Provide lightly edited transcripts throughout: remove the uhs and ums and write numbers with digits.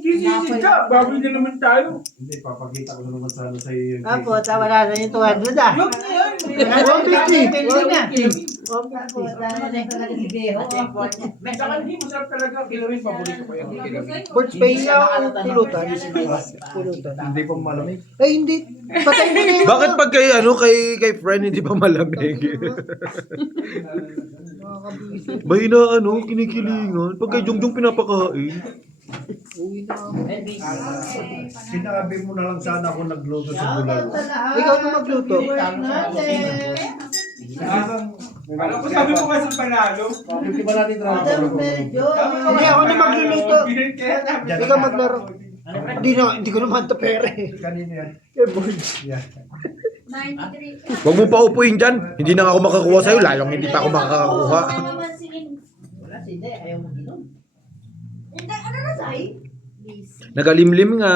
Gisisig ka, baboy na naman tayo. Hindi, papakita ko na naman sana sa iyo yung Apo, wala na yung 200 ah. Huwag na yan. 150. Huwag na. Saka hindi, masarap talaga. Kilo rin, paborito ko yan. Birds pa yung pulutan. Pulutan. Hindi pa malamig. Ay, hindi. Patay mo na yun. Bakit pag kay kay friend hindi pa malamig? Nakakabisi. May na kinikilingan. Pag kay Jongjong pinapakain. Uwi na ako. Sinabi mo na lang sana ako nagluto sa bulalo. Ikaw na magluto. Alam ko, sabi mo kasi panalo. Hindi ba natin trabaho? Hindi, ako na magluluto. Ikaw maglaro. Hindi ko naman to pere. Kanina yan. Eh, birds. Yan. 93. Huwag mo pa upuin dyan. Hindi na ako makakuha sa'yo. Lalong hindi pa ako makakakuha. Wala, hindi. Ayaw mo ginom. Hindi, ano na, Zay? Please. Nagalimlim nga.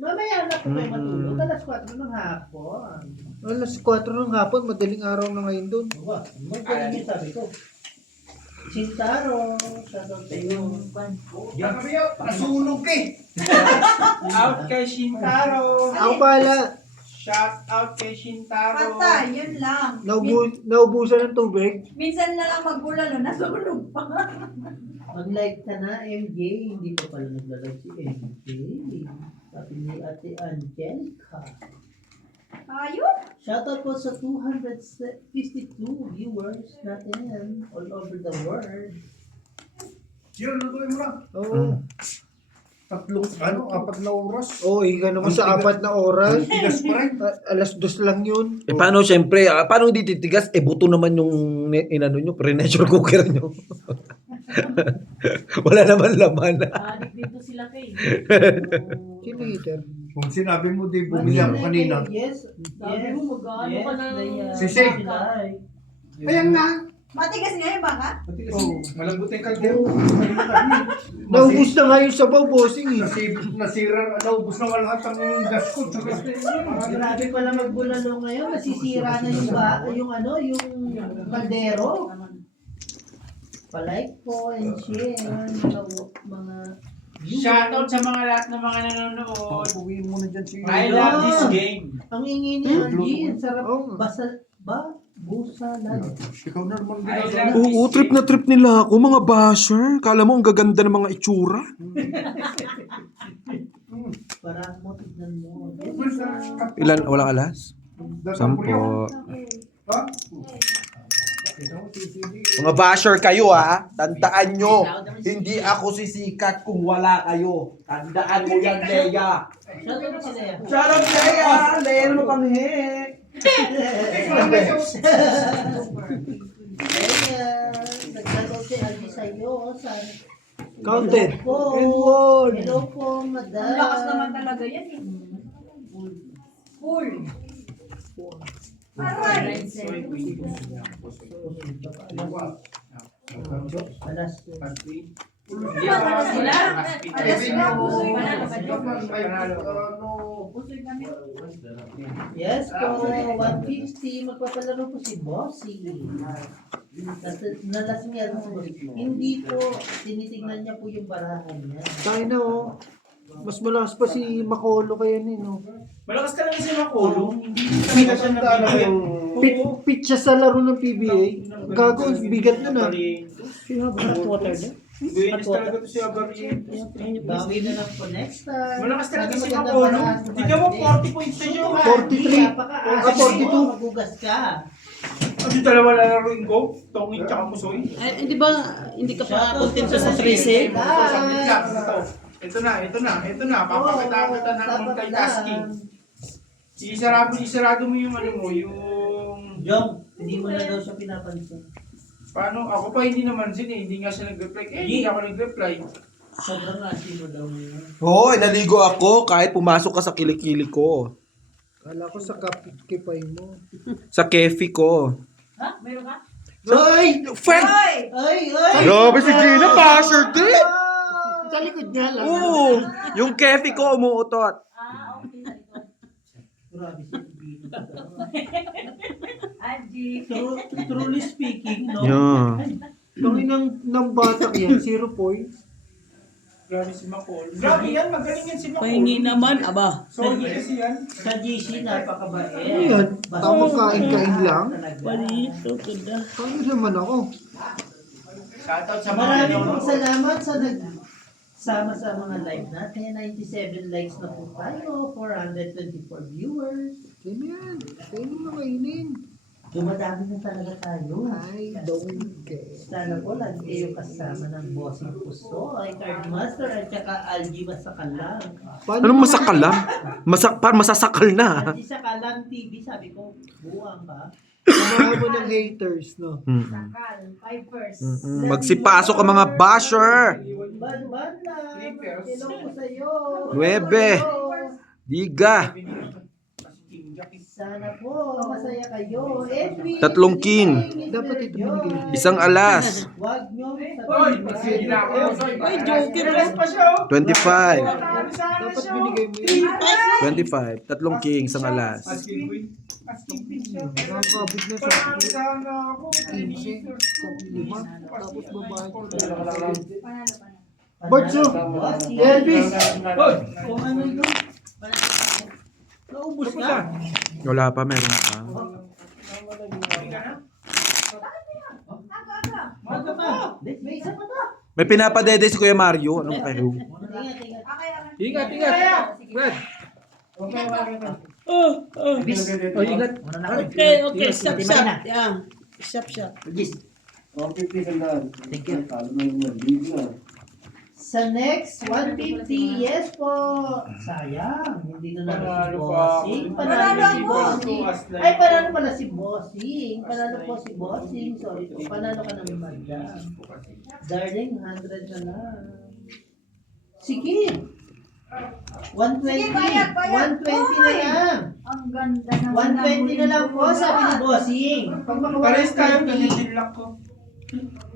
Mamaya na po kayo matulog. Alas 4 ng hapon. Alas 4 ng hapon. Madaling araw na ngayon doon. Magkaling yung sabi ko. Sintaro, shoutout sa iyo. Yan kami yun. Nasunog eh. Out kay Shintaro. Ako pala. Shout out kay Shintaro. Basta, yun lang. Naubusan ng tubig. Minsan na lang magbulalo, nasunog pa. Mag-like ka na, MJ. Hindi pa pala nagla-like si MJ. Sabi ni Ate Angelica. Ayun. Shoutout po sa 252 viewers natin all over the world. Yun, lutuin mo na. Oo. Apat na oras. Oo, higa naman sa 4 na oras. Tigas pa rin. Alas 2 lang yun. Paano siyempre, paano hindi titigas? Buto naman yung nyo, pre-pressure cooker nyo. Wala naman laman. Adik dito sila kay. Sino heater? Kung sinabi mo, di bumili ako kanina. Yes. Sabi mo, mag-ano ka na. Sisig. Ayan nga. Matigas nga yung baka? Malambot yung kaldero. Naubos na nga yung sabaw, bossing eh. Nasira, naubos na nga lahat ang gas ko. Grabe pala magbulalo ngayon. Nasisira na yung kaldero. Palike po and share mga Shoutout sa mga lahat ng mga nanonood. Uwiin mo na dyan si... I love this game. ang ingin ni Angie. Ang sarap. Busa lang. Ikaw na naman I ginagawa. love Oo, trip na trip nila ako, mga basher. Kala mo ang gaganda ng mga itsura. Para mo tignan mo. Ilan, walang alas? 10. Ha? Mga basher kayo tandaan nyo, hindi ako sisikat kung wala kayo. Tandaan mo yan, Leia. Shoutout si Lea. Shout out, Leia! Leia mo panghi. Lea, nagshoutout si Angie sa'yo. Counted. Hello po. Hello po, madam. Ang lakas naman talaga yan eh. Full. Aray. Alas. Panalo sila. Alas na, busoy na naman yun. Busoy kami. Yes po, 150. Magpapalaro po si Bossy. Nalasing yan si Bossy. Hindi po, tinitignan niya po yung barahan niya. Tayo na oh. Mas malakas pa si Makolo kaya no. Malakas talaga si Makolo. Hindi ka siya nagdala yung... Pitch siya sa laro ng PBA. Gago, bigat nun ah. Water niya? Buenas talaga to si Abarin. Bawi na lang po next time. Malakas talaga si Maganda Makolo. barahan po Tignan mo, natin. 40 points na siya. 43. 42. Magugas ka. Ang dalawa lalaroin ko, Tongin tsaka Musoy. Hindi ba, hindi ka pa kontento sa 3-save? Ito na. Papakita kita ng multitasking. Isarado mo yung yung... Jong, hindi mo na daw siya pinapansin. Paano? Ako pa hindi naman hindi nga siya nag-reply. Hindi ako nag-reply. Sobrang asin mo daw yun. Hoy, naligo ako kahit pumasok ka sa kilikili ko. Kala ko sa kapitipay mo. Sa kefi ko. Ha? Meron ka? Ay! Friend! Ay! Grabe si Gina, basher din! Sa likod niya lang. Oo, yung kefi ko umuutot. Okay. Grabe si Gina. Angie. Truly speaking, no? Yeah. Tangin ng batak yan, 0 points. Grabe si Macol. Grabe yan, magaling yan si Macol. Pahingi naman, aba. Solid kasi yan. Sa GC, napakabait. Ano yan? Tapos kain-kain lang? Panito, ganda. Paano naman ako? Shoutout sa mga Maraming nanonood. pong salamat sa nagsama sa mga live natin. 97 likes na po tayo. 424 viewers. Kain mo yan. Kainin mo, kainin. Dumadami na talaga tayo. I don't care. Sana po lagi kayo kasama ng Bossing Puso, ay Cardmaster at saka Algie Masakalang. Anong masakalam? Parang masasakal na. Algie Sakalang TV, sabi ko, buwang ba? Mga mo ng haters, no? Sakal, 5 first. Magsipasok ang mga basher. Ban-ban na, hello po sa'yo. Nuebe. Diga. Sana po, masaya kayo. Edwin, 3 king. Dapat ito binigay. Isang alas. Huwag nyo Oy, sige na ako. Ay, joker Rest pa siya, oh. 25. Dapat binigay mo yun. 25. 3 king, isang alas. Asking queen. Asking queen siya. Nakakabit na sa Parang sana ako. 15, 15, tapos babae ko. Panalo. Bartso! Elvis! Oy! Kung ano yun, naubos na. Wala pa, meron pa. Maga pa. May isa pa ba? May pinapadede si Kuya Mario. Anong kayo? Ingat, ingat. Ingat, ingat. Brad. Oh, ingat. Okay, okay, stop, stop. Yan. Stop, stop. Sa next, 150. Yes po. Sayang. Hindi na naman si Panalo pa. Bossing. Panalo si Bossing. Ay, panalo pala si Bossing. Panalo po si Bossing. Sorry po. Panalo ka naman, madam. Darling, 100 na lang. Sige. 120. Sige, bayad, bayad. 120 na lang. Ang ganda naman. 120 na lang po, sabi ni Bossing. Pag Pares tayo, 120, ganyan lang ko.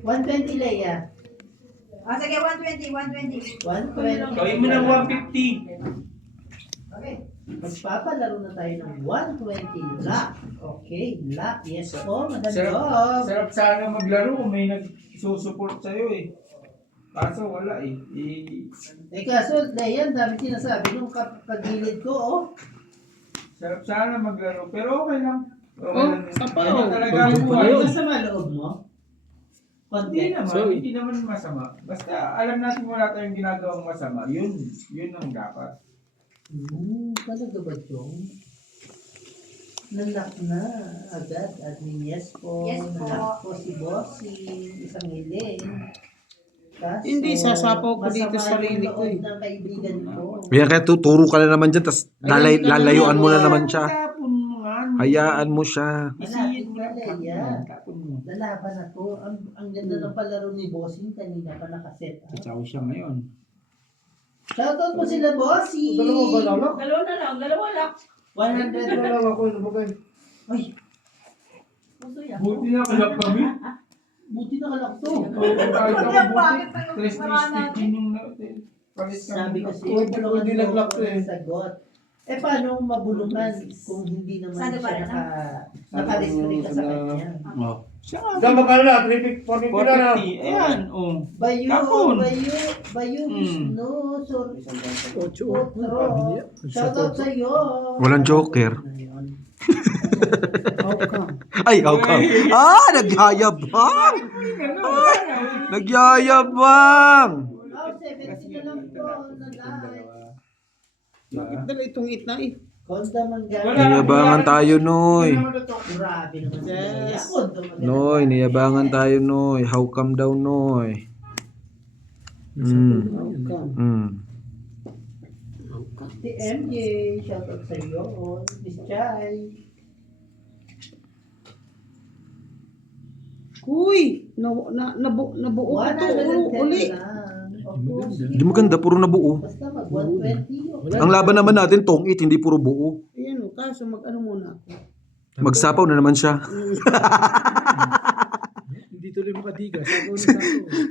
120 Leia. Ah, sige, 120, 120. 120. Gawin mo ng 150. Okay. Magpapalaro na tayo ng 120 lock. Okay, lock. Yes po, Madam Dog. Sarap sana maglaro kung may nagsusupport sa'yo eh. Kaso wala eh. Eh kaso, Leia, ang dami sinasabi nung kagilid ko, oh. Sarap sana maglaro. Pero okay lang. Okay Oh, lang. sapa, Ganyan oh. talaga ang buhay. Ano sa maloob mo? Hindi Content. naman, hindi naman masama. Basta alam natin wala tayong ginagawang masama. Yun ang dapat. Talaga ba, Chong? Nalak na agad at yes po. Yes po. Nalak po si Bossing. Isang hiling. Kaso, Hindi, sasapaw ko dito masama sarili yung ko eh. loob ng kaibigan ko. Kaya tuturo ka na naman dyan, tapos lalayuan mo na naman siya. Tapon mo nga. Hayaan mo siya. Isiyin mo na. Leia. Tapon mo. Lalaban ako. Ang ganda ng palaro ni Bossing kanina pa nakaset. Tsaw siya ngayon. Shoutout po sila, Bossing! Dalawa ba lalak? Dalawa lang. 100 Dalawa ko, lumagay. Ay, Buti na kalap kami. buti nakalak to. Kahit ako Bakit buti. pa yung 3 din yung natin. Palis kami. Sabi kasi, Pwede tulungan mo naglak ako to eh. ng sagot. Eh, paano mabulungan kung hindi naman Sana ba siya na? naka-restrict ka sa kanya? Siya Saan magkano na? 450 na na. 450. Ayan, oh. Bayo, Kapon. bayo, Vishnu, Sur, Ocho. Potro. Shoutout sa'yo. Walang joker. Outcome. Ay, okay. Nagyayabang! Nagyayabang! Oh, 70 na lang po na live. Bakit dala itong itna eh? Konda Mangga. Niyabangan tayo, Noy. Grabe naman si Leia. Yes. Konda Mangga. Noy, niyabangan tayo, Noy. How come daw, Noy? Si MJ, shoutout sa iyo. Miss Chay. Uy! Nabuo ko to 110 uli. lang. Of course. Hindi maganda, puro na buo. Basta mag 120. Ang laban naman natin, tong-it, hindi puro buo. Ayan o, kaso mag-ano muna ako. Magsapaw na naman siya. Hindi tuloy makadiga. Sabaw na sabaw.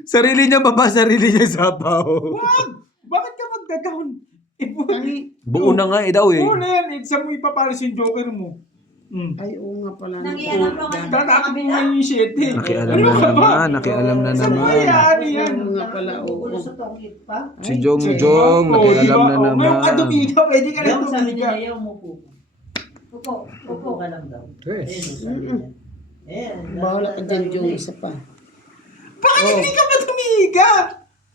Sarili niya baba, sarili niya sapaw. Bakit ka magda-down? Tangi. Buo na nga daw eh. Oo na yan. Saan mo ipapalis yung joker mo? Ay, oo nga pala. Nangialam mo kasi Tatapin mo yung 7. Nakialam na naman, nakialam na Saan mo naman. yan? Yan. Oo nga pala, oo. Kukulo sa tongit pa. Si Jong Jong, nakialam na Ngayon ka naman. tumiga, pwede ka na Yung sabi tumiga. niya, yung umupo. Upo. Upo ka lang daw. Yes. Ayun, yung sabi niya. Bahala ka dyan, Jong. Isa pa. Bakit hindi ka ba tumiga?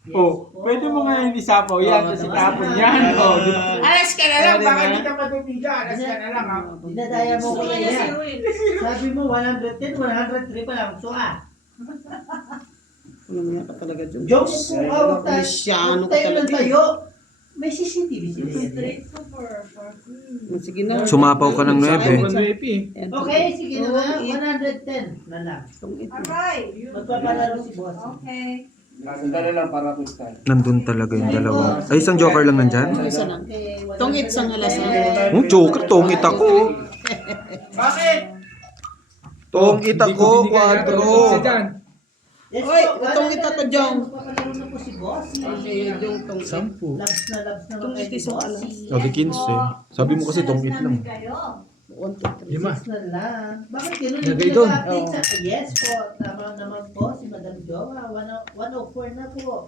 Oh, po. pwede mo ngayon isapaw yan, tapos itapon yan. Oh, di ba? Alas ka na lang, baka hindi ka pa tumiga. Alas ka na lang, ha? Dinadaya mo ko Kaya si yan. Will. Sabi mo 110, 103 pa lang. So Walang nga ka talaga, Jong. Jokes kung awag tayo. Masyano Huwag ka tayo ng talaga. tayo. May CCTV sila yan. Straight super. Sige na. Sumapaw ka ng 9. Ayan, Okay, sige na nga. Tong 110 na lang. it. Alright. Magpapalaro si boss. Okay. Nandun talaga yung dalawa. Ay, isang joker lang nandyan? Isa lang. Okay, Tong it sang alas. Oh, joker, tongit ako. Bakit? Tongit ako, kwadro. Yes, Oy, po, itong ito to, Jong. Magpapalaro na po si boss. Okay, Jong, tong it. Labs na Itong kayo ito si sa boss. alas. Sabi 15. Sabi mo kasi tongit lang. 1, 2, 3. 6 na lang. Bakit gano'n Lagay yung doon. nag-update sa... Yes po, tama naman po si Madam Jowa. 104 na po.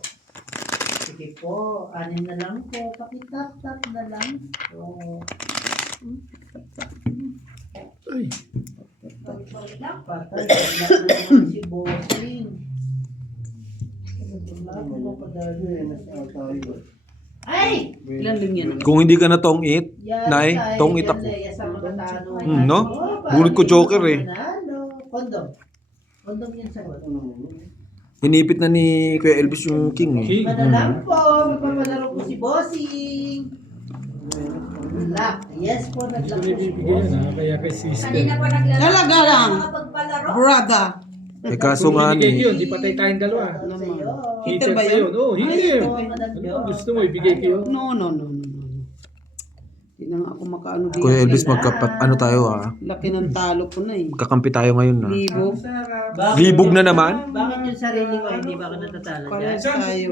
Sige po, 6 na lang po. Pakitap-tap na lang po. Patay, wala na naman si Bossing. Ay! Ilan lang yan? Kung hindi ka na tongit, Yan, Nay, tayo, tongit yan, ako. Leia, sa mga tanong. No? Oh, Bulit ko parang joker eh. manalo. Kondom. Kondom yan sa Hinipit na ni Kuya Elvis yung king eh. Madalang po, magpapalaro po si Bossing. Lock. Yes po, nag-lock po si Bossing. Kanina pa naglalaro. Talaga lang. Makapagpalaro. Brother. Eh kaso nga ni, Di patay tayong dalawa. Hitter ba yun? Oo, Ay, hitter. ito ay Madam Jo. Gusto mo, ibigay ko yun. No. Hindi na nga ako makaano dito. Kuya Elvis ano tayo ah. Laki ng talo ko na eh. Kakampi tayo ngayon na. Libo. Libog na naman? Bakit yung sarili ko, hindi ba ako natatalo Parehas dyan? tayo.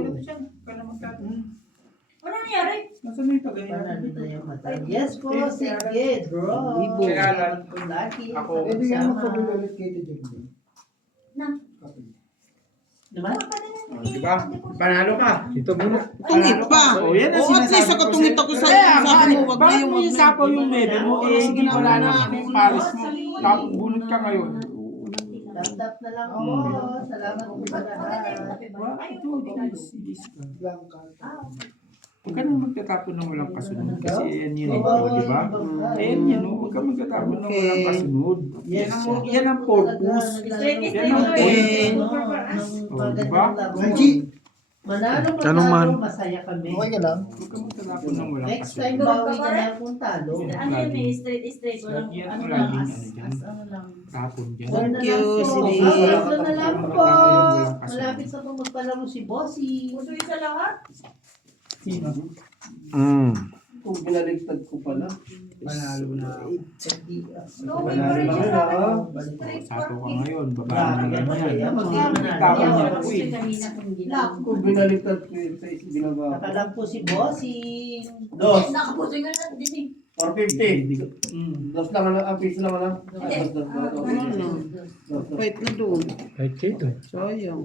Ano nangyari? Nasaan yung tagay? Panalo na yung mata. Yes po, sige, bro. Libo. Kaya lang, Salamat po lagi. ako, Na. Naman? Di ba? Panalo ka. Ito muna. Tungit pa. Oh, yan ang O at least sinasabi ako ko tungit sa'yo. ako sa Kaya sabi nga, mo, wag na bakit yung mo wag na. isapaw yung level mo? Eh, hindi Sige na, wala wala na na. ang pares mo. Tapos bunot ka ngayon. Tap-tap na lang po. Salamat po sa lahat. Huwag ka nang magtatapon ng walang kasunod. Kasi yan yun ito, di ba? Ayan yan, huwag ka magtatapon ng walang kasunod. Yan ang purpose. Yan ang Okay. Diba? Manalo, Ano man? manalo, masaya kami. Huwag ka magtatapon ng walang Next kasunod. time, bawi ka na kung talo. Ano yun eh, straight. Walang Yan ano ang lang. laging ano dyan. Ano lang. Tapon dyan. One na Thank lang you, po. Sidi. Tatlo na lang po. Malapit na po magpalaro si Bossy. Gusto yun sa lahat? Sino? Kung binaligtad ko pala. Panalo na. No, wait pa rin siya sa akin. Straight Sato ka for ngayon. Baba Grabe na ka naman na yan. yan. Tapon niya Mag-iwan po eh. Lock. Kung binaligtad ko yun sa binaba ko. Nakalang po si Bossy. Dos. Nakapuso nga na din eh. 450. Dos lang lang, ang piso lang lang. Wait na doon. Kahit dito. Sayang.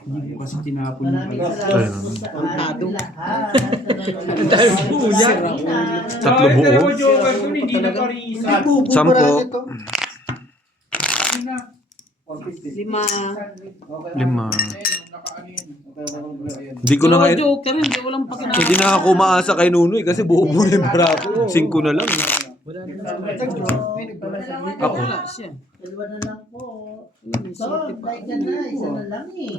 Hindi ko kasi tinapon yung Maraming pala. salamat po sa Kontado. ating lahat. Dahil po yan. Tatlo buo. Joker ko, hindi na parisa. 10. 450. 5. 5. Hindi ko na Mga ngayon. joker, hindi ko lang pakinabang. Hindi na ako umaasa kay Nunoy kasi buo-buo na yung barako. 5 na lang. Wala na. Ako. Wala siya. Dalawa na lang po. May So, city pa. like ka na, isa na lang eh.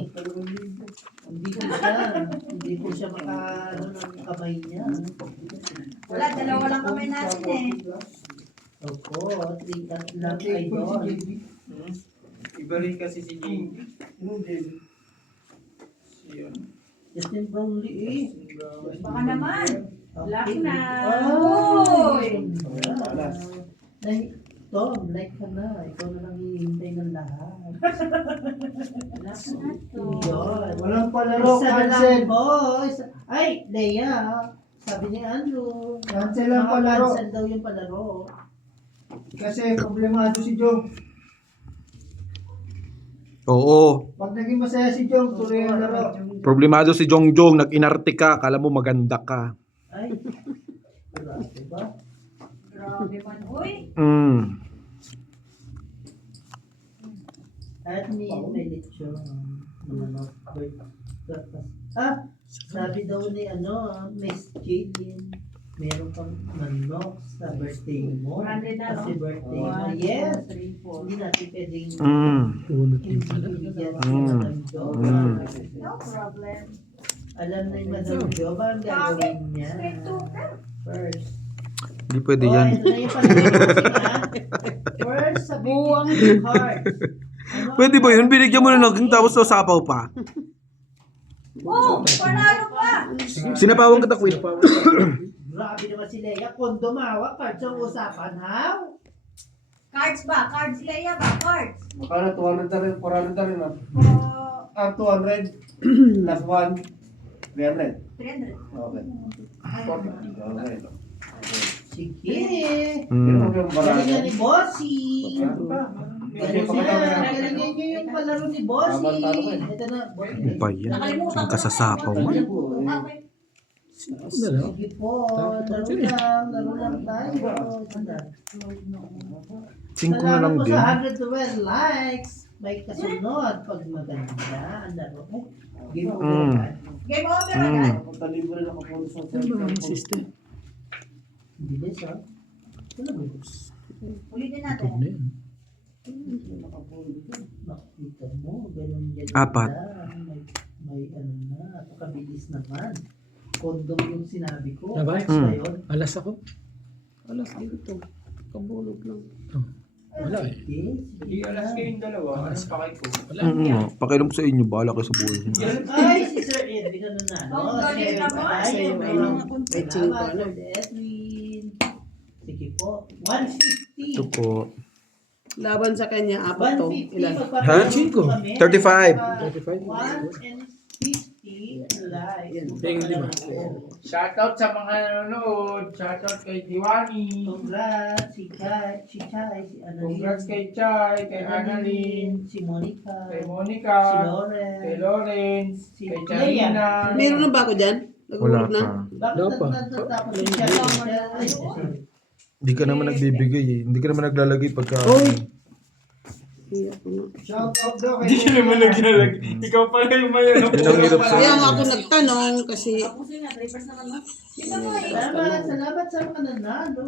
Hindi ko siya maka, ano, ng kamay niya. Wala, dalawa lang kami natin eh. Opo, 3 cut lang idol. Iba rin kasi si Jing. Justin Brownlee eh. Baka naman. Lock na. Uy! Uy! Tom, like ka na. Ikaw na lang hihintay ng lahat. Lock na to. Yun. Walang palaro, Isa na cancel. lang, boys. Ay, Leia. Sabi ni Andrew. Cancel ang palaro. Cancel daw yung palaro. Kasi problemado si Jong. Oo. Pag naging masaya si Jong, tuloy ang laro. Problemado si Jongjong, nag-inarte ka, kala mo maganda ka. Ay, grabe ba? Grabe man. Uy, At may lechon. Manok. Sabi daw ni Miss Jillian, meron kang manok sa birthday mo. 400 na, no? Kasi birthday mo. 1, Yes! 2, 3, 4. Hindi natin pwedeng bigyan si Mm. Madam Joba. No problem. Alam na yung Madam Joba ang gagawin niya. Straight to First. Hindi pwede yan. Ito na yung pag-iisip ha. First, sabihin yung heart. Pwede ba yun? Binigyan mo na ng tapos sasapaw pa. Oh, panalo pa! Sinapawan kita, Queen. Grabe naman si Leia. Kondo mawa, cards ang usapan, ha? Cards ba? Cards, Leia ba? Cards? Makano 200 na rin, 400 na rin. Oh, 200 plus 1, 300. 300. Okay. Okay. Sige. Pero yung Galingan barato. ni Bossy. Galingan. Galingan niyo yung palaro ni Bossy. Ito na. Ano ba yan? Nakalimutan Ang kasasapaw mo. Okay. Sige po. Laro lang tayo. 5 na lang Salamat po din. sa 112 likes. May kasunod pag maganda. Ang laro. Give mo Game over agad. Pagkalibre na kapunta sa Bilis ha. Ulitin natin. Nakita mo. Ganun yan. 4. May napakabilis naman. Condom yung sinabi ko. Diba? Ngayon, Alas ako. Alas dito. Kabulog lang. Oh, wala eh. sige. Hindi alas kayong dalawa. Anong pakay ko? Wala. Pakialam ko sa inyo, bahala kayo sa buhay niyo. Ay, si Sir Edwin ano na. Ang galing naman. Sa'yo, Salamat, Sir Edwin. Sige po. 150. Ito po. Laban sa kanya, 4 to. 150. Ilan? Magpapalaro Cinco. kami. 35. 150 live. Tingin lima. Shoutout sa mga nanonood. Shoutout kay Diwani. Congrats, si Chai, si Annalyn. Congrats kay Chay, kay Annalyn, Si Monica. kay Si Monica, Lawrence. kay Lawrence, Si kay Leia. Charina. Meron na ba ako dyan? Wala Nagulog na? pa. Bakit Wala pa. natatapos si Chai? Hindi ka naman nagbibigay eh. Hindi ka naman naglalagay pagka... Iyak ko na. Shout out daw Hindi kay ka naman naglalag. Ikaw pala yung may ano. Yun ang hirap sa... Kaya nga ako nagtanong kasi Tapusin na, 3% naman. Salamat sa mga nanalo.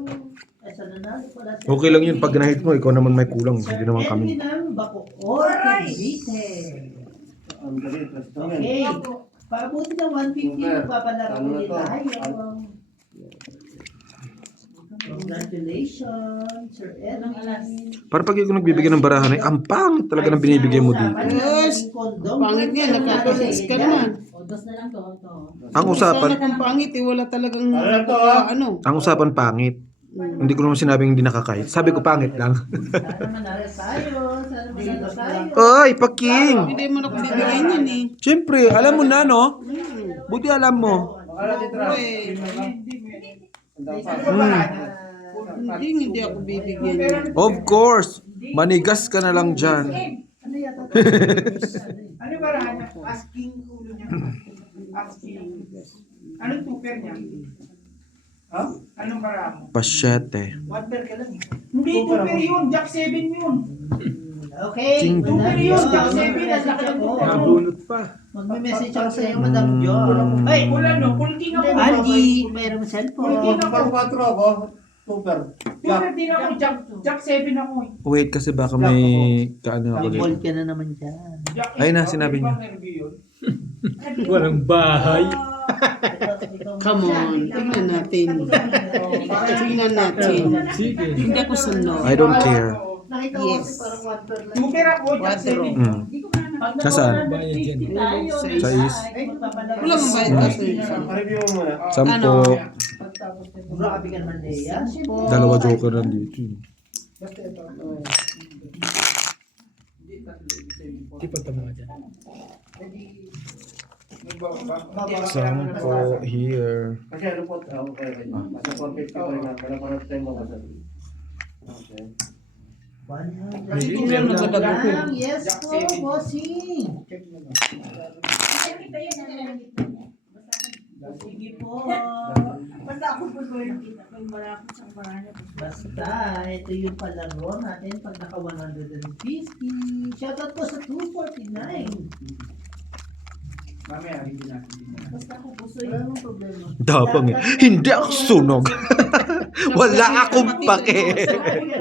Ay, sa nanalo pala. Okay lang yun. Pag nahit mo, ikaw naman may kulang. Hindi naman kami. Edwin ang Bacoor, Cavite. Ang galit. Okay. Paabuti na 150, magpapalaro ulit tayo. Congratulations, Sir Edwin. Para pag ikaw nagbibigay ng barahan, ay ang pangit talaga ng binibigay mo dito. Yes. Pangit niya, nakakahits ka naman. Dos na lang to. Ang Sana usapan, kung pangit, wala talagang ano. ang usapan pangit. Hindi ko naman sinabing hindi nakakahit. Sabi ko pangit lang. Sana manalo tayo. Sana manalo tayo. Ay, Paking! Hindi mo na bibigyan yan eh. Siyempre, alam mo na, no? Buti alam mo. Makala titra. Hindi ako bibigyan yan. Of course. Manigas ka na lang dyan. Ano yata? Ano ba rahan niya? Asking ulo niya. Asking. Anong tuper niya? Ha? Anong barahan mo? Pasyete. One pair ka lang. Hindi, tuper yun. Jack 7 yun. Okay. King Tuper yun. Jack 7. Mag-message Nasa ako. Nabunot pa. Mag-message ako sa iyo, Madam John. Ay, wala no. Full king ako. Algie, mayroong Full cellphone. king ako. Pag 4 ako, super. Tuper din ako. Jack 7 ako eh. Wait, kasi baka may kaano ako Bold dito. ka na naman dyan. Jack Ay, 8 na, ako. sinabi Di ba niya. nervyo yun? Walang bahay. Come on, tingnan natin. Tingnan natin. Sige. Hindi ako sunod. I don't care. Nakita ko Yes. kasi parang one pair lang. Tuper ako. Jack 7. Mm. Pag Nasaan? nakuha ng 50 tayo, Sa Sa is. ay, magpapalaro. Wala mong bayad kasi. Review mo muna. Sampo. Pagtapos nito, grabe ka naman, Leia. Dalawa joker nandito. Di pa tama dyan. Sampo here. Kasi ano po, okay. Nasa 450 pa rin nga. Wala pa rin tayo mabasa. Okay. 100. Kasi Hindi tuber naman na nagdagdag lang. ko. Yes Jack po, 70. bossing. Sige po. Basta ako po kita. Kung marami sa marami. Basta, ito yung palaro natin pag naka 150. Shoutout po sa 249. Mamaya, hindi natin. Basta ako po Wala nang problema. Dabang eh. Hindi ako sunog. Wala akong pake.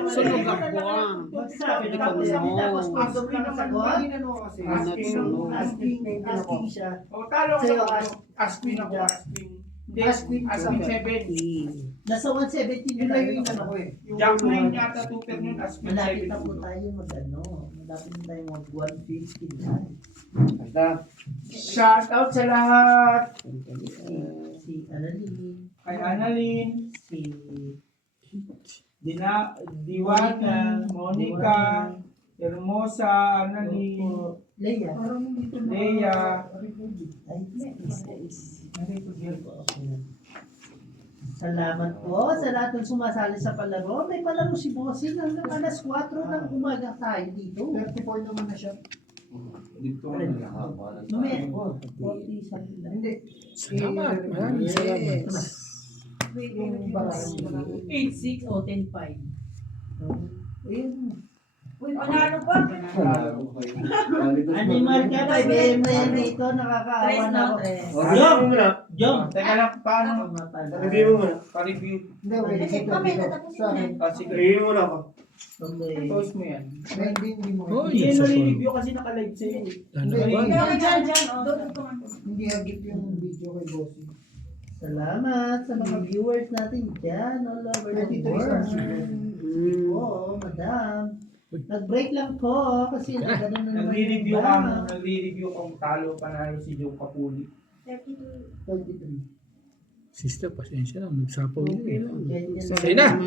Sunog ako ah. Magsabi Hindi na ka tapos mo. tapos pag pinakasagot, Asking. asking siya. O, talo ko Sa'yo, sa Asking ako, Asking. Hindi, Asking. Asking 7. Nasa 170 na tayo yung ano ko eh. Jack 9 yata tuber nun, Asking Malapit 7. na po tayo malapit na tayo mag 150 na. Shout out sa lahat. Si Annalyn, Kay Annalyn, si Diwata, Monica, Hermosa, Annalyn, Leia. Leia. Salamat po sa lahat ng sumasali sa palaro. May palaro si Bossing hanggang alas 4 ng umaga tayo dito. 34 naman na siya. Dito na lang. May 40 something lang. Hindi. Salamat. Maraming salamat. 8-6 o 10-5. Ayun. Uy, panalo pa. Animal ka ba? Ibigay mo yan dito. Nakakaawa na ako. Jom! Jom! Teka lang, paano? Review mo muna. Pa-review. Hindi, Kasi kami natapusin na. Sige, Review mo na ako. Okay. post mo yan. Hindi mo. Oh, Hindi yun sa na phone. review kasi naka-live sa'yo. Ano ba? Kaya dyan, doon ito. Hindi hagip yung video kay Bossy. Salamat sa mga viewers natin dyan all over the world. Oo, madam. Nag-break lang po kasi ganun na naman Nagre-review yung ka, iba. nagre-review kung talo panalo si Joe Capuli. 23. Sister, pasensya lang. Nagsapaw yun eh. Ganyan. Sorry na.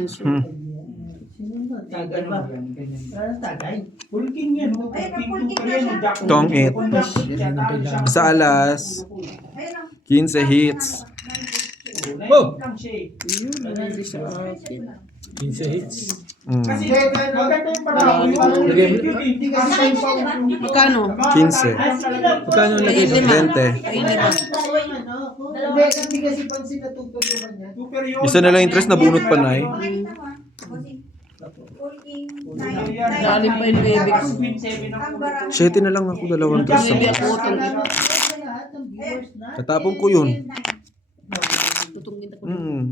Sino ba? Tagay Ganun ba? yan, ganyan. Parang tagay. Pulking yan, no? Ay, Pulking pulking tuber na yan, siya. no? Jack. Tongit. Kung Jack siya, talo siya. Sa alas. Ayun lang. 15 hits. Oh! Lang siya eh. Yun, nalili sa akin. 15 hits. Kasi Hindi, maganda yung panahon. Lagay mo. Hindi kasi tayo pa. Magkano? 15. Magkano lagay mo? 20. Hindi kasi pansin na tutulungan niya. Super yun. Isa na lang interest, nabunot pa na eh. Makikita mo ah. Pulking, Galing pa yung baby ko. 7 ang ang barang. 7 na lang ako, 2 tres. Baby ako. Salamat po sa lahat ng viewers na. Tatapon ko yun. Tutungin ako.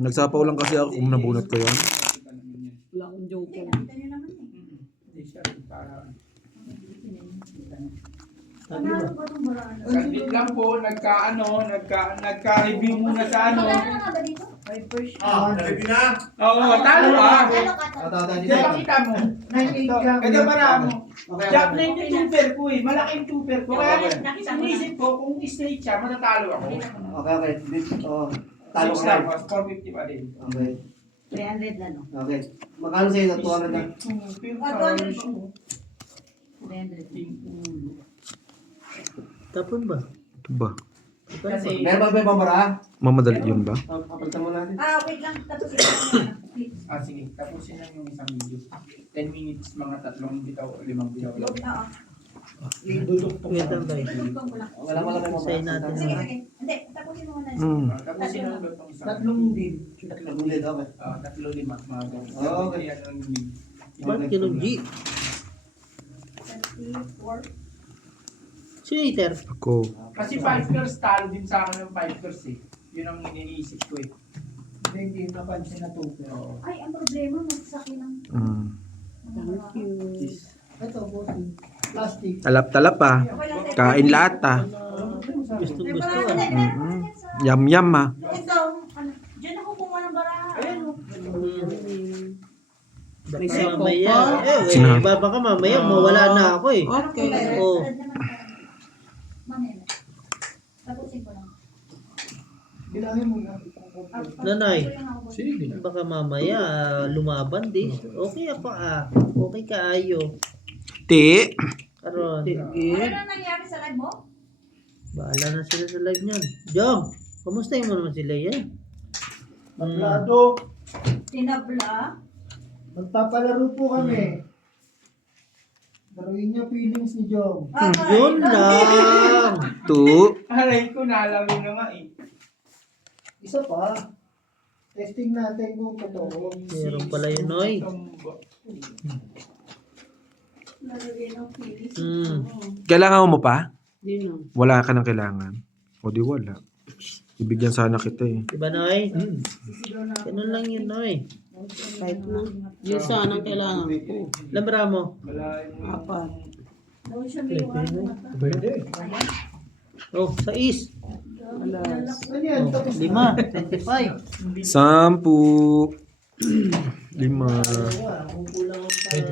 Nagsapaw lang kasi ako kung nabunot ko yan. Wala akong joke. Nakita nyo naman eh. Hindi siya para. Panalo pa itong barang. Saglit lang po, nagka-review muna sa ano. Magkano na nga ba dito? Review na. Oo, talo ka. Talo ka. Diyan pakita mo. Kaya marami. Jack na yung tuber ko eh. Malaki yung tuber ko. Kaya inisip ko, kung straight siya, matatalo ako. Okay. Talo Six ka lang, lang. 450 pa din. Okay. 300 na no? Okay. Magkano sa'yo na 200 na? Tapon ba? Ba? Kasi, Meron ba may pamara? Mamadali yun ba? Kapalitan mo natin. Wait lang. Tapos ito na. Please. sige, tapusin lang yung isang video. 10 minutes, mga 3 bitaw o 5 bitaw lang. Oo. Wait lang tayo. Tutugtong ko lang. Wala may Sa'yo pamara. natin. Sige, sige. Hindi, tapusin mo muna. Tapusin lang ba itong isang? din. Tatlong ulit, okay. 3-5, mga ganun. Oo, okay. Yan ang lead. Ba't kinong G? 34. Cheater. Ako. Kasi 5 years, talo din sa akin ng 5 years eh. Yun ang iniisip ko eh. Hindi napansin na tuper. Ay, ang problema, magsaki ng... Thank you. Ito, Bossy. Plastic. Talap-talap ah. Kain lahat ah. Gustong May gusto baraha ah. na, meron yan sa... Yum-yum ah. Ito, ano, dyan ako kumuha ng baraha. Ayan, oh. Baka sapaw mamaya. Sino? Baka mamaya mawala na ako eh. Okay. Oo. Mamaya. Tapusin ko lang. Nanay. Sige na. Baka mamaya lumaban din. Okay ako ah. Okay ka ayo. Ti. Karon. Ano na nangyari sa live mo? Baala na sila sa live niyan. Jom, kumustahin mo naman sila yan? Tablado. Tinabla. Magpapalaro po kami. Laruin niya feelings ni Jom. Yun lang. 2. Aray ko, nalaro na nga eh. Isa pa. Testing natin kung totoo. Meron pala yun, Noy. Kailangan mo pa? Di na. Wala ka nang kailangan. O di wala. Ibigyan sana kita eh. Diba, Noy? Ganun lang yun, Noy. Kahit na. Yun sana ang kailangan ko. Labra mo. Apat. Pwede. Oh, 6. Alas. Ano yan? Tapos 5. 25. 10.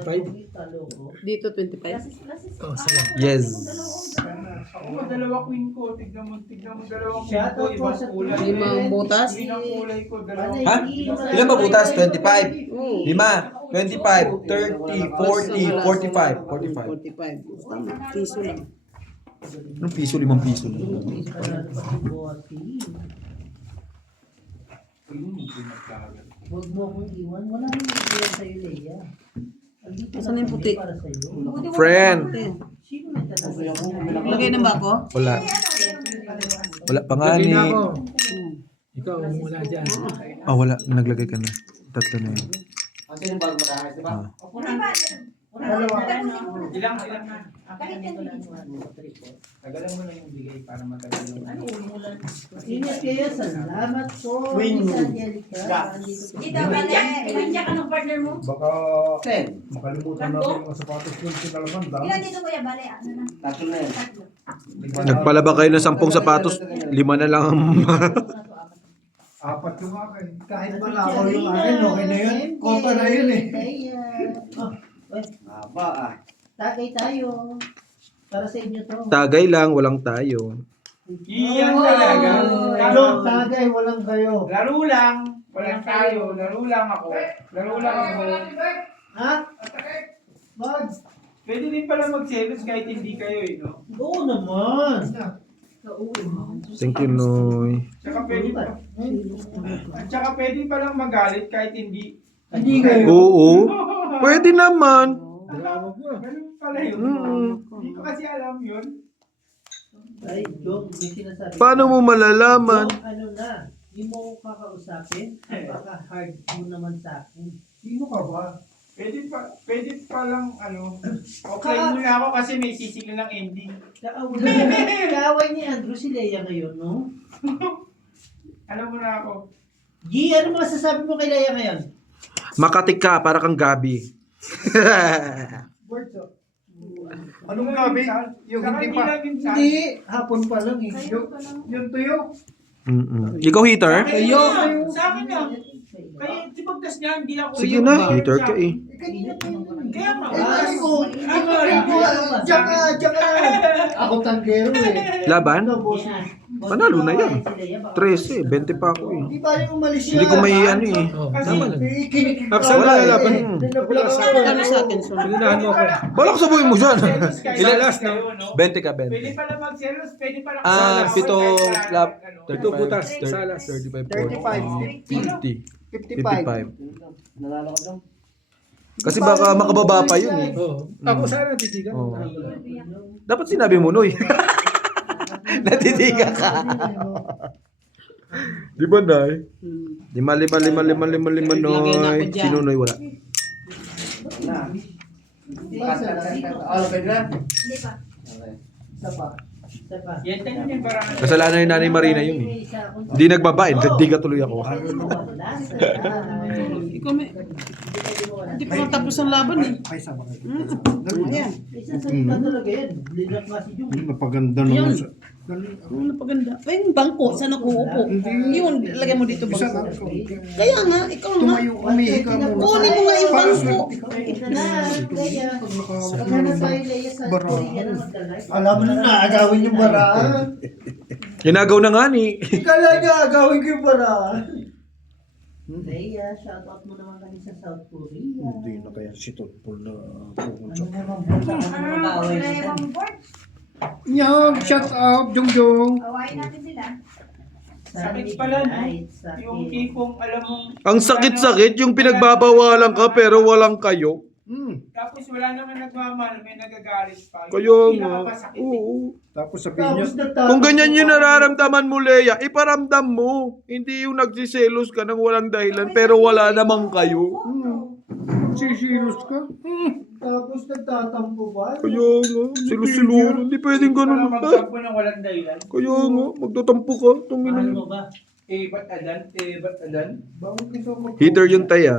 5. Dito 25. Yes. Ako, dalawa queen ko. Tignan mo dalawang queen Shout ko. out po Ibang sa kulay. Limang butas? Yun ang kulay ko. Dalawang Ha? Ilan ba butas? 25. 5. 25. 30. 40. 45. 45. 45. Tama. Piso lang. Anong piso? 5 piso lang. Huwag mo akong iwan. Wala nang iwan sa'yo, Leia. Asan yung puti? Para sa'yo. Friend. Sino nagtatanong? Lagay na ba ako? Wala. Wala pa nga ni. Ikaw, wala dyan. Ah, wala. Naglagay ka na. Tatlo na yun. Kasi yung bago marahas, di ba? Ilang na. Tagalan mo na yung bigay para matagal yung Ingat kayo. Salamat po. Win. Miss Angelica. Dito, nandiyan ka ng partner mo. Baka 10. makalimutan natin yung sapatos ng sinalaman. Ilan dito kuya, bale, ano na? Tatlo na yan. Tatlo. Nagpalaba kayo ng 10 sapatos. 5 na lang ang 4 yung akin. kahit malakaw yung akin, okay na yun. Konta na yun eh. Leia. Haba ah. Tagay tayo. Para sa inyo to. tagay lang. Walang tayo. Iyan talaga. Jom, tagay, walang kayo. Laro lang. Walang tayo. Laro lang ako. Laro lang ako. Ha? Wag. Pwede din pala magselos kahit hindi kayo eh, no? Oo naman. Thank you, Noy. Tsaka pwede pa. At tsaka pwede palang magalit kahit hindi. Hindi kayo. Oo. Pwede naman. Ganun pala yun. Hindi ko kasi alam yun. Ay, Jom, may sinasabi. Paano mo malalaman? Jom, ano na, hindi mo ko kakausapin. Napaka-hard mo naman sa akin. Sino ka ba? Pwede pa lang ano. Offline muna ako kasi may sisig na ng ending. Kaaway ni Andrew si Leia ngayon, no? Alam mo na ako. G, ano masasabi mo kay Leia ngayon? Makatik ka para kang Gabi. Words up. Anong gabi? Yung Saka hindi pa. lang yung sa- Hindi, hapon pa lang eh. Yung tuyo. Ikaw, heater? Kayo! Sa akin na. Kaya si Pagtas niya, hindi ako. Sige na, heater ka eh. Kaya nga. Ay, ko. Diyan ka. Ako tanggero eh. Laban? Ano, boss? Panalo na yan. 13, 20 pa ako eh. Di ba yung umalis yan? Hindi ko may ano eh. Kasi, Kinikik Wala, laban. Kano sa akin? So, Pinahan mo ako. Balak sabuhin mo dyan. Ilan last, no? 20 ka, Pwede 20. pala mag-selos, pwede pala Ah, mag-selos. pito, Kahit lap, ano. 35, butas, 30, salas. 35, 40, 50, 55. Nanalo ka daw. Kasi baka makababa pa yun eh. Oo. Ako sana titigan. Oo. Dapat sinabi mo, Noy. Natitiga ka. Di ba, Nay? 5, 5, 5, 5, 5, 5, Noy. Sino, Noy? Wala. Na. Oh, pwede na? Hindi pa. Okay. Isa pa. Yan tayo yung barangay. Kasalanan ni Nanay Marina yun eh. Hindi nagbabain, di ka tuloy ako. ikaw may... Hindi pa natapos ang laban eh. Ay, sama ka. Ayan. Isa sa iba talaga yan. Linak nga si Jom. Napaganda Yun. naman sa... Ang napaganda. Ay, yung bangko. Saan ako upo? Yun, lagay mo dito Isa bangko. lang. Kaya nga, ikaw nga. Tumayo, umihi ka mo. Kunin mo nga yung bangko. Ito na, Leia. Pagkana tayo, Leia, sa Korea na magdalive. Alam mo na naagawin yung baraan. Ginagaw na nga ni. Ikala niya agawin ko yung baraan. Leia, shoutout mo naman kami sa South Korea. Hindi na kaya si Totpol na pumunta. Ano naman po sa mga mag-away Wala natin? yung board. Yan, shout out, Jongjong. Awayin natin sila. Sakit pala, no? Yung tipong, alam mong... Ang sakit-sakit, yung pinagbabawalan ka pero walang kayo. Tapos wala naman nagmamahal, may nagagalit pa. Yung Kaya nga. pinakamasakit eh. Oo. Tapos sabihin niya, Kung ganyan yung nararamdaman mo, Leia, iparamdam mo. Hindi yung nagsiselos ka ng walang dahilan pero wala namang kayo. magsisilos ka. Tapos nagtatampo ba? Kaya nga, silos-siluro. Hindi pwedeng ganun. Magtampo ng walang dahilan. Kaya nga, magtatampo ka. Mahal mo ba? Ba't adan? Bakit gusto mo? Heater yung taya.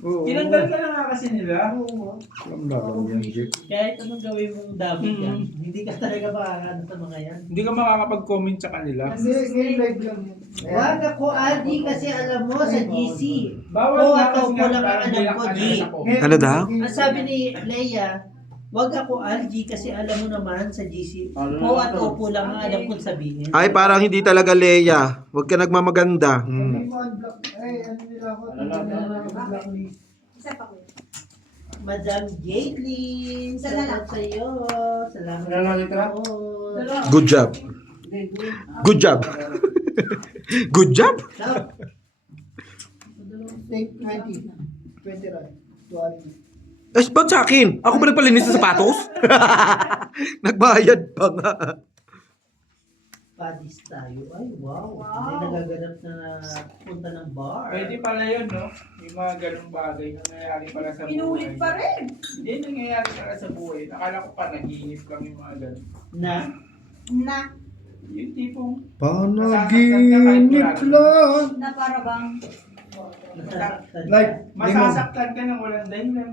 Oo. Tinanggal ka na nga kasi nila. Alam na lang yan, Jake. Kahit anong gawin mong dapat yan, hindi ka talaga makakano sa mga yan. Hindi ka makakapag-comment sa kanila. Hindi, ngayon live lang yun. Wag ako, Aldi, kasi alam mo sa GC. Bawal Oo, na ako kasi po nga lang ang parang alam bilang ko, kanila G. sa comment. Ano daw? Ang sabi ni Leia, wag ako Aldi kasi alam mo naman sa GC. Po at opo lang ang alam kong sabihin. Ay, parang hindi talaga Leia. Huwag ka nagmamaganda. Hindi mo unblock. Ay, ano nila ako? Blacklist. Madam Jaitlyn, salamat sa iyo. Salamat Wala na litra? po. Good job. Good job. Good job? Take 20. 20 right. 20. Eh, ba't sa akin? Ako ba nagpalinis ng sapatos? Nagbayad pa nga. Padis tayo. Ay, wow. Hindi nagaganap na punta ng bar. Pwede pala yun, no? Yung mga ganung bagay nangyayari pala sa buhay. Inulit pa rin. Hindi nangyayari pala sa buhay. Nakala ko pa naginip lang yung mga ganun. Na? Na, Yung tipong Panaginip lang. na para bang Nasasaktan Like, ka. masasaktan ka ng walang dahilan.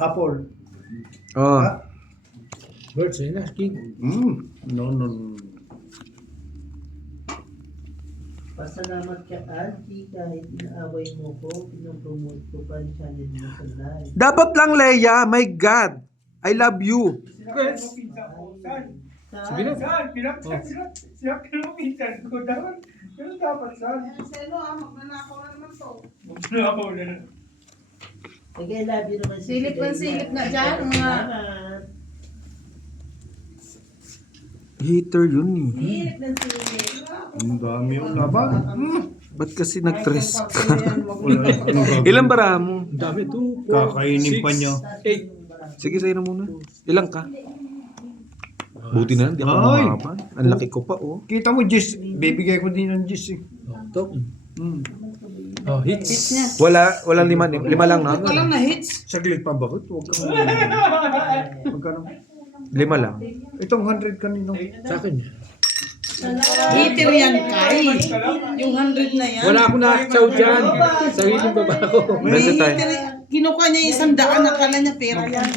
Apple. Oh. Birds, eh na, king. No, no, no. Pasalamat ka, Aldi, kahit inaaway mo ko, pinopromote ko pa ang channel mo sa live. Dapat lang, Leia. My God. I love you. Sinakal mo pinsan ko. Saan? Sige na. Saan? Sinakal mo pinsan ko. Dapat saan? selo magnanakaw na naman to. Magnakaw na lang. Sige, love you naman. Silip ang silip nga dyan, mga- Salamat. Hater yun eh. Hirit ng silip. Ang dami yung laban. Ba't kasi nag-tres ka? Wala. Ilan bara mo? Dami to. Kakainin pa niya. Sige, sa'yo na muna. Ilang ka? Buti na, hindi ako Ay. makapan. Ang laki ko pa, oh. Kita mo, Jis. Bibigay ko din ng Jis eh. Hits niya. Walang lima. Lima lang na. Ito lang na hits. Saglit pa bakit? Huwag ka Magkano? Lima lang. Itong 100 kanino. Hitter yan, Kai. Yung 100 na yan. Wala akong nakaksaw dyan. Sariling baba ko. Bente tayo. Kinukuha niya yung 100, akala niya pera yan.